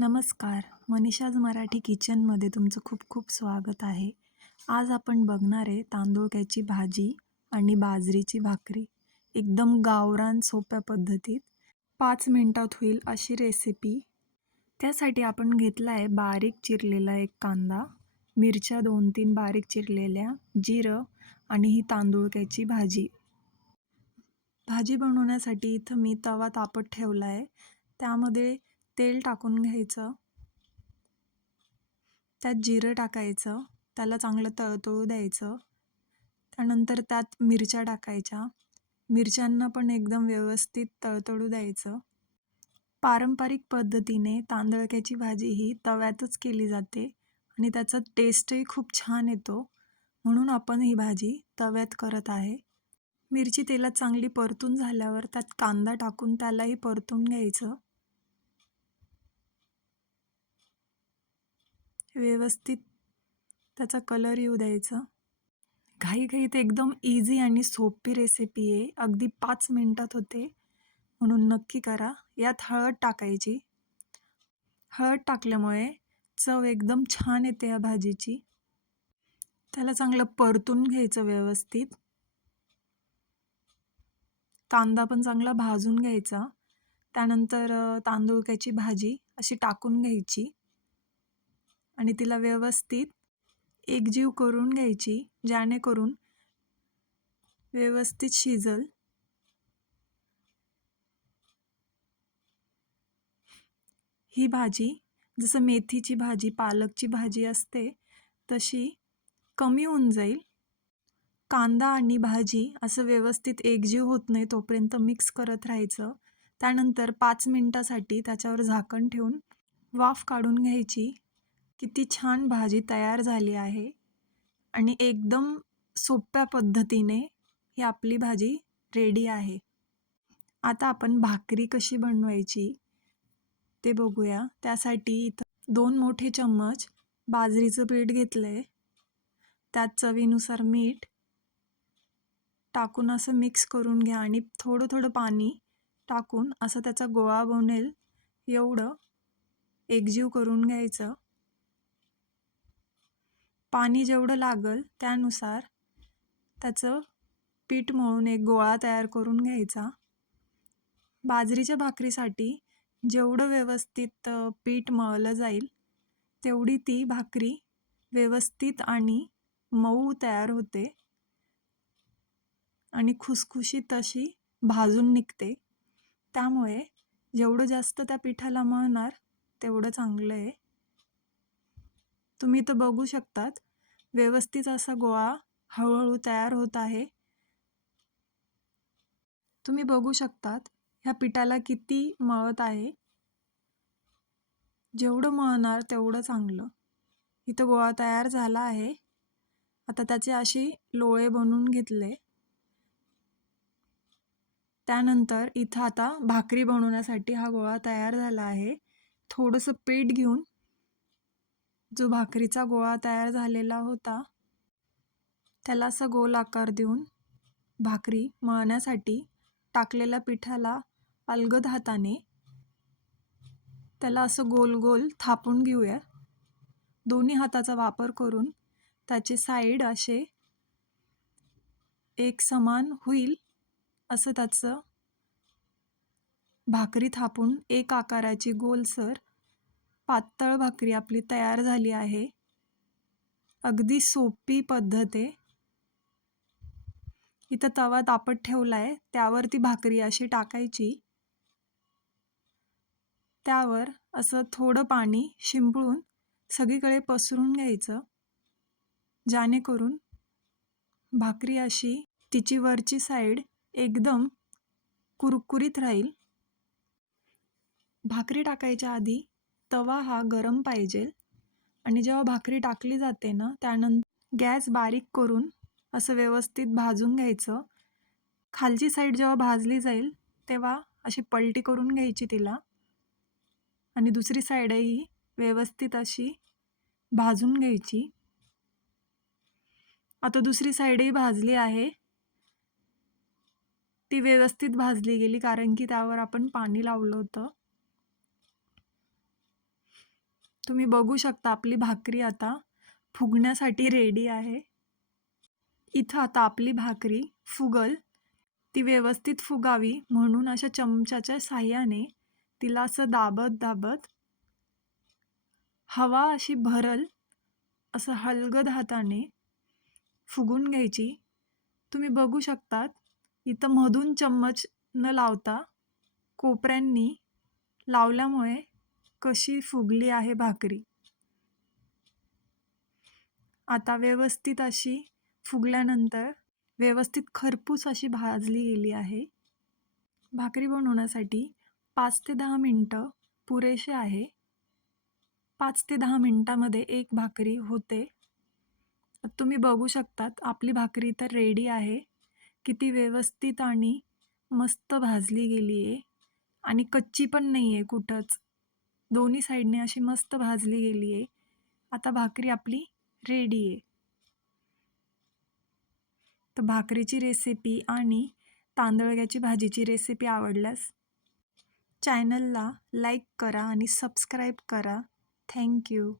नमस्कार. मनीषाज मराठी किचनमध्ये तुमचं खूप खूप स्वागत आहे. आज आपण बघणार आहे तांदूळक्याची भाजी आणि बाजरीची भाकरी. एकदम गावरान सोप्या पद्धतीत 5 मिनिटात होईल अशी रेसिपी. त्यासाठी आपण घेतला आहे बारीक चिरलेला एक कांदा, मिरच्या 2-3 बारीक चिरलेल्या, जिरं आणि ही तांदूळक्याची भाजी. भाजी बनवण्यासाठी इथं मी तवा तापत ठेवला आहे. त्यामध्ये तेल टाकून घ्यायचं. त्यात जिरं टाकायचं, त्याला चांगलं तळतळू द्यायचं. त्यानंतर त्यात मिरच्या टाकायच्या. मिरच्यांना पण एकदम व्यवस्थित तळतळू द्यायचं. पारंपरिक पद्धतीने तांदळक्याची भाजी ही तव्यातच केली जाते आणि त्याचा टेस्टही खूप छान येतो. म्हणून आपण ही भाजी तव्यात करत आहे. मिरची तेलात चांगली परतून झाल्यावर त्यात कांदा टाकून त्यालाही परतून घ्यायचं. व्यवस्थित त्याचा कलर येऊ द्यायचा. घाईघाईत एकदम इझी आणि सोपी रेसिपी आहे. अगदी 5 मिनिटात होते, म्हणून नक्की करा. यात हळद टाकायची. हळद टाकल्यामुळे चव एकदम छान येते या भाजीची. त्याला चांगलं परतून घ्यायचं व्यवस्थित. कांदा पण चांगला भाजून घ्यायचा. त्यानंतर तांदूळक्याची भाजी अशी टाकून घ्यायची आणि तिला व्यवस्थित एकजीव करून घ्यायची, जेणेकरून व्यवस्थित शिजल. ही भाजी जसं मेथीची भाजी, पालकची भाजी असते तशी कमी होऊन जाईल. कांदा आणि भाजी असं व्यवस्थित एकजीव होत नाही तोपर्यंत मिक्स करत राहायचं. त्यानंतर 5 मिनिटासाठी त्याच्यावर झाकण ठेवून वाफ काढून घ्यायची. किती छान भाजी तयार झाली आहे आणि एकदम सोप्या पद्धतीने ही आपली भाजी रेडी आहे. आता आपण भाकरी कशी बनवायची ते बघूया. त्यासाठी इथं 2 मोठे चम्मच बाजरीचं पीठ घेतलंय. त्यात चवीनुसार मीठ टाकून असं मिक्स करून घ्या आणि थोडं थोडं पाणी टाकून असं त्याचा गोळा बनेल एवढं एकजीव करून घ्यायचं. पाणी जेवढं लागल त्यानुसार त्याचं पीठ मळून एक गोळा तयार करून घ्यायचा. बाजरीच्या भाकरीसाठी जेवढं व्यवस्थित पीठ मळलं जाईल तेवढी ती भाकरी व्यवस्थित आणि मऊ तयार होते आणि खुसखुशीत अशी भाजून निघते. त्यामुळे जेवढं जास्त त्या पिठाला मळणार तेवढं चांगलं आहे. तुम्ही तर बघू शकतात व्यवस्थित असा गोळा हळूहळू तयार होत आहे. तुम्ही बघू शकतात ह्या पिठाला किती मळत आहे. जेवढं मळणार तेवढं चांगलं. इथं गोळा तयार झाला आहे. आता त्याचे अशी लोळे बनवून घेतले. त्यानंतर इथं आता भाकरी बनवण्यासाठी हा गोळा तयार झाला आहे. थोडंसं पीठ घेऊन जो भाकरीचा गोळा तयार झालेला होता त्याला असा गोल आकार देऊन भाकरी मळण्यासाठी टाकलेल्या पिठाला अलगद हाताने त्याला असं गोल गोल थापून घेऊया. दोन्ही हाताचा वापर करून त्याचे साईड असे एक समान होईल असं त्याचं भाकरी थापून एक आकाराची गोलसर पातळ भाकरी आपली तयार झाली आहे. अगदी सोपी पद्धत आहे. इथं तवा तापत ठेवलाय, त्यावर ती भाकरी अशी टाकायची. त्यावर असं थोडं पाणी शिंपडून सगळीकडे पसरून घ्यायचं, जेणेकरून भाकरी अशी तिची वरची साईड एकदम कुरकुरीत राहील. भाकरी टाकायच्या आधी तवा हा गरम पाहिजे आणि जेव्हा भाकरी टाकली जाते ना त्यानंतर गॅस बारीक करून असं व्यवस्थित भाजून घ्यायचं. खालची साईड जेव्हा भाजली जाईल तेव्हा अशी पलटी करून घ्यायची तिला आणि दुसरी साईडही व्यवस्थित अशी भाजून घ्यायची. आता दुसरी साईडही भाजली आहे. ती व्यवस्थित भाजली गेली कारण की त्यावर आपण पाणी लावलं होतं. तुम्ही बघू शकता आपली भाकरी आता फुगण्यासाठी रेडी आहे. इथं आता आपली भाकरी फुगल. ती व्यवस्थित फुगावी म्हणून अशा चमच्याच्या साहाय्याने तिला असं दाबत दाबत हवा अशी भरल असं हलगद हाताने फुगून घ्यायची. तुम्ही बघू शकतात इथं मधून चम्मच न लावता कोपऱ्यांनी लावल्यामुळे कशी फुगली आहे भाकरी. आता व्यवस्थित अशी फुगल्यानंतर व्यवस्थित खरपूस अशी भाजली गेली आहे. भाकरी बनवण्यासाठी 5 ते 10 मिनटं पुरेसे आहे. 5 ते 10 मिनटामध्ये एक भाकरी होते. तुम्ही बघू शकतात आपली भाकरी तर रेडी आहे. किती व्यवस्थित आणि मस्त भाजली गेली आहे आणि कच्ची पण नाही आहे कुठंच. दोन्ही साईडने अशी मस्त भाजली गेली आहे. आता भाकरी आपली रेडी आहे. तर भाकरीची रेसिपी आणि तांदळग्याची भाजीची रेसिपी आवडल्यास चॅनलला लाईक करा आणि सबस्क्राईब करा. थँक्यू.